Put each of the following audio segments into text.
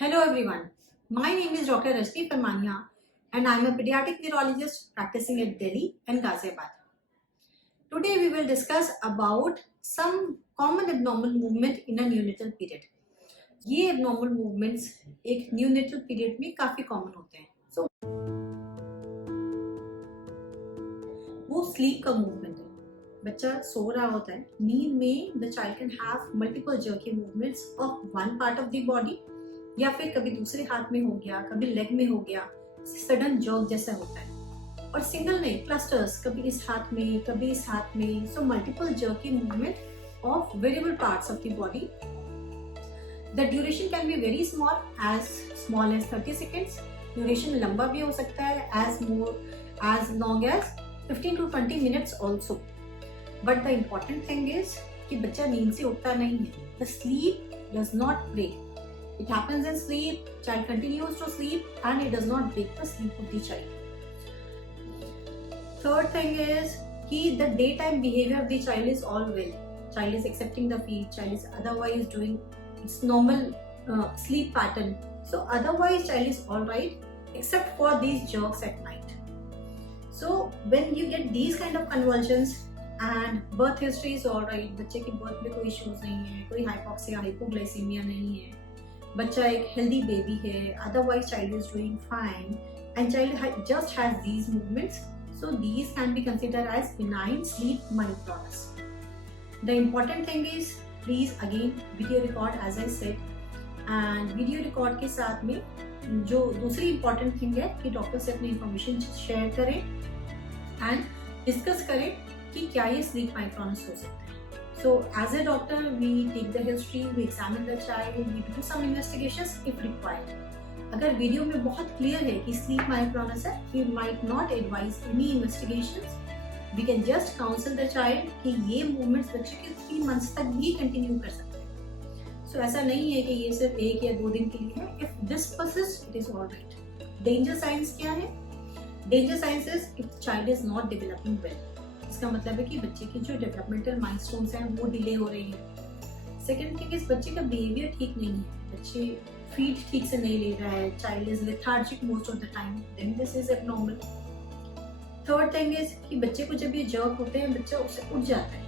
Hello everyone, my name is Dr. Rajni Farmania and I am a pediatric neurologist practicing at Delhi and Ghaziabad. Today we will discuss about some common abnormal movement in a neonatal period. ये abnormal movements एक neonatal period में काफी common होते हैं. So वो sleep का movement है. बच्चा सो रहा होता है, नींद में the child can have multiple jerky movements of one part of the body या फिर कभी दूसरे हाथ में हो गया, कभी लेग में हो गया, सडन जर्क जैसा होता है. और सिंगल नहीं, क्लस्टर्स, कभी इस हाथ में कभी इस हाथ में. So multiple jerky movement of variable parts of the body. The duration can be very small as 30 seconds. Duration लंबा भी हो सकता है as long as 15 to 20 minutes also. But the important thing is कि बच्चा नींद से उठता नहीं है. The sleep does not break. It happens in sleep, child continues to sleep and it does not break the sleep of the child. Third thing is the daytime behavior of the child is all well. Child is accepting the feed, child is otherwise doing its normal sleep pattern. So otherwise child is alright except for these jerks at night. So when you get these kind of convulsions and birth history is alright, बच्चे की birth में कोई issues नहीं है, कोई hypoxia, hypoglycemia नहीं है, बच्चा एक हेल्दी बेबी है, otherwise child is doing fine and child just has these movements, so these can be considered as benign sleep myoclonus. The important thing is please again video record as I said. And video record के साथ में जो दूसरी important thing है कि doctor से अपनी information share करें एंड डिस्कस करें कि क्या ये स्लीप मायोक्रोनस हो सकता है. So as a doctor, we take the history, we examine the child, we do some investigations if required. अगर वीडियो में बहुत क्लियर है कि स्लीप मायोक्रोनस है, we might not advise any investigations. We can just counsel the child कि ये movements बच्चे के 3 months तक भी कंटिन्यू कर सकते हैं. So ऐसा नहीं है कि ये सिर्फ 1 या 2 दिन के लिए है. If this persists, it is all right. Danger signs क्या है? Danger signs is if the child is not developing well. इसका मतलब है कि बच्चे की जो डेवलपमेंटल माइलस्टोन्स हैं वो डिले हो रही है. सेकेंड थिंग इज बच्चे का बिहेवियर ठीक नहीं है, बच्चे फीड ठीक से नहीं ले रहा है, child is lethargic most of the time, then this is abnormal. Third thing is कि बच्चे को जब ये जर्क होते हैं बच्चा उससे उठ जाता है.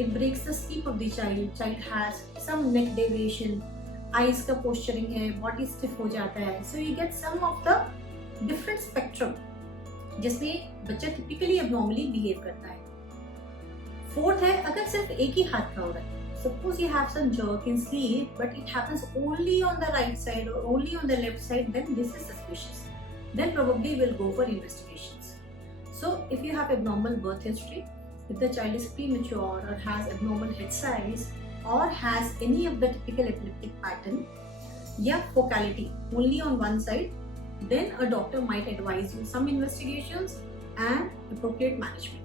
It breaks the sleep of the child. Child has some neck deviation, eyes का पोस्चरिंग है, बॉडी स्टिफ हो जाता है. So you get some of the different spectrum जिसमें बच्चा टिपिकली एब्नॉर्मली बिहेव करता है. फोर्थ है अगर सिर्फ एक ही हाथ का हो रहा है. Suppose you have some jerk in sleep, but it happens only on the right side or only on the left side, then this is suspicious. Then probably we'll go for investigations. So if you have abnormal birth history, if the child is premature or has abnormal head size or has any of the typical epileptic pattern या focality only on one side, then a doctor might advise you some investigations and appropriate management.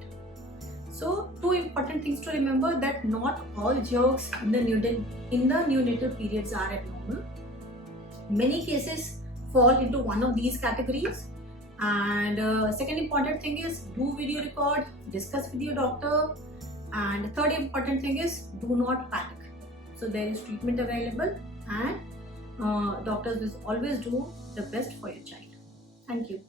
So, 2 important things to remember that not all jerks in the neonatal periods are abnormal. Many cases fall into one of these categories. And second important thing is do video record, discuss with your doctor. And third important thing is do not panic. So there is treatment available and doctors will always do the best for your child. Thank you.